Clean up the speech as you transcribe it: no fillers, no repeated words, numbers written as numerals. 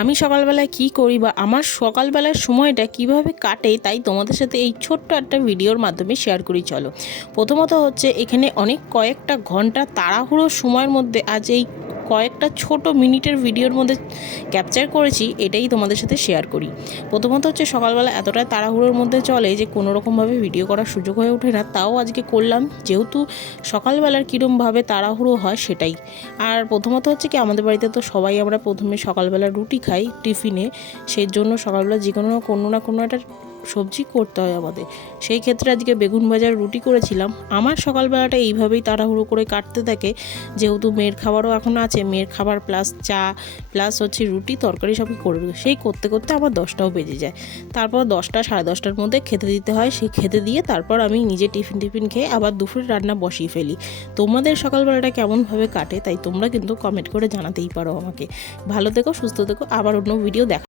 আমি সকালবেলায় কি করি বা আমার সকালবেলার সময়টা কিভাবে কাটে তাই তোমাদের সাথে এই ছোট্ট একটা ভিডিওর মাধ্যমে শেয়ার করি। চলো, প্রথমত হচ্ছে এখানে কয়েকটা ঘন্টা তাড়াহুড়োর সময়ের মধ্যে আজ এই কয়েকটা ছোট মিনিটের ভিডিওর মধ্যে ক্যাপচার করেছি, এটাই তোমাদের সাথে শেয়ার করি। প্রথমত হচ্ছে সকালবেলা এতটা তাড়াহুড়োর মধ্যে চলে যে কোনো রকমভাবে ভিডিও করার সুযোগ হয়ে ওঠে না, তাও আজকে করলাম যেহেতু সকালবেলার কীরমভাবে তাড়াহুড়ো হয় সেটাই। আর প্রথমত হচ্ছে কি, আমাদের বাড়িতে তো সবাই আমরা প্রথমে সকালবেলা রুটি খাই টিফিনে, সেই জন্য সকালবেলা যে কোনো না কোনো একটা সবজি করতে হয় আমাদের। সেই ক্ষেত্রে আজকে বেগুন ভাজার রুটি করেছিলাম। আমার সকালবেলাটা এইভাবেই তাড়াহুড়ো করে কাটতে থাকে, যেহেতু মেয়ের খাবারও এখন আছে, মেয়ের খাবার প্লাস চা প্লাস হচ্ছে রুটি তরকারি সবই করে দেবো। সেই করতে করতে আমার 10টাও বেজে যায়। তারপর 10টা সাড়ে 10টার মধ্যে খেতে দিতে হয়, সেই খেতে দিয়ে তারপর আমি নিজে টিফিন খেয়ে আবার দুপুরে রান্না বসিয়ে ফেলি। তোমাদের সকালবেলাটা কেমনভাবে কাটে তাই তোমরা কিন্তু কমেন্ট করে জানাতেই পারো আমাকে। ভালো থেকো, সুস্থ থেকো, আবার অন্য ভিডিও দেখা।